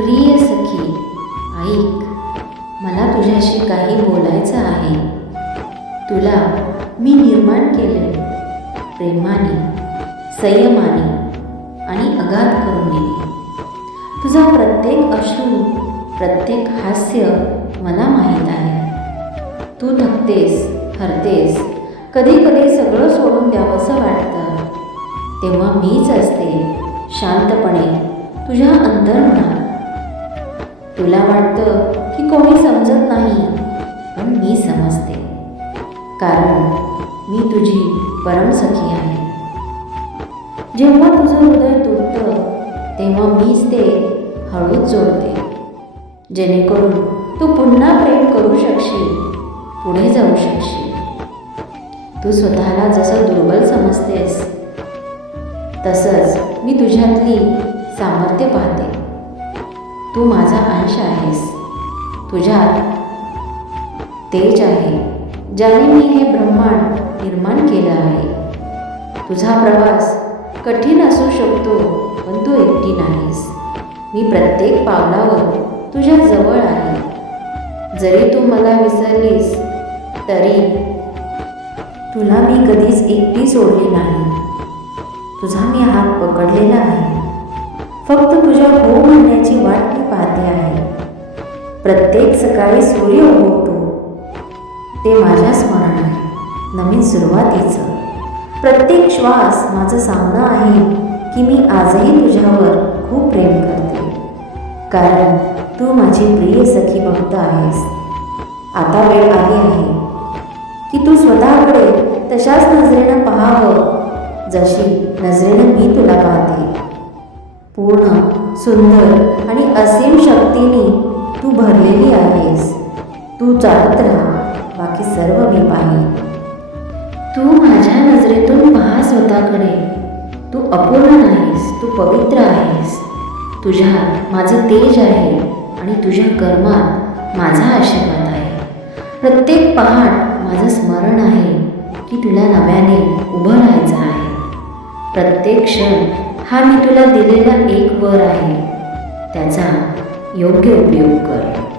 प्रिय सखी ऐक मला तुझ्याशी काही बोलायचं आहे. तुला मी निर्माण केले प्रेमाने संयमाने आणि अगाध करुणेने. तुझा प्रत्येक अश्रू प्रत्येक हास्य मला माहीत आहे. तू थकतेस हरतेस कधी कधी सगळं सोडून द्यावंसं वाटतं. तेव्हा मीच असते शांतपणे तुझ्या अंतर्मनात तुला वाटतं की कोणी समजत नाही पण मी समजते. कारण मी तुझी परमसखी आहे. जेव्हा तुझं हृदय तुटतं तेव्हा मीच ते हळूच जोडते. जेणेकरून तू पुन्हा प्रेम करू शकशील पुढे जाऊ शकशील. तू स्वतःला जसं दुर्बल समजतेस तसंच मी तुझ्यातली सामर्थ्य पाहते. तू माझा अंश आहेस. तुझ्यात तेज आहे ज्याने मी हे ब्रह्मांड निर्माण केलं आहे. तुझा प्रवास कठीण असू शकतो पण तू एकटी नाहीस. मी प्रत्येक पावलावर तुझ्या जवळ आहे. जरी तू मला विसरलीस तरी तुला मी कधीच एकटी सोडली नाही. तुझा मी हात पकडलेला आहे. फक्त तुझ्या हो म्हणण्याची वाट पाहते आहे. प्रत्येक सकाळी सूर्य उगवतो. ते माझ्या स्मरण आहे नवीन सुरुवातीचं. प्रत्येक श्वास माझं सांगणं आहे की मी आजही तुझ्यावर खूप प्रेम करते. कारण तू माझी प्रिय सखी भक्त आहेस. आता वेळ आली आहे की तू स्वतःकडे तशाच नजरेनं पाहावं जशी नजरेनं मी तुला पाहते. पूर्ण सुंदर आणि असीम शक्तीने तू भरलेली आहेस. तू चालत राहा बाकी सर्व मी पाहिन. तू माझ्या नजरेतून पहा स्वतःकडे. तू अपूर्ण नाहीस तू पवित्र आहेस. तुझ्या माझं तेज आहे आणि तुझ्या कर्मात माझा आशीर्वाद आहे. प्रत्येक पहाट माझं स्मरण आहे की तुला नव्याने उभं राहायचं आहे. प्रत्येक क्षण हा मी तुला दिलेला एक वर आहे. त्याचा योग्य उपयोग कर.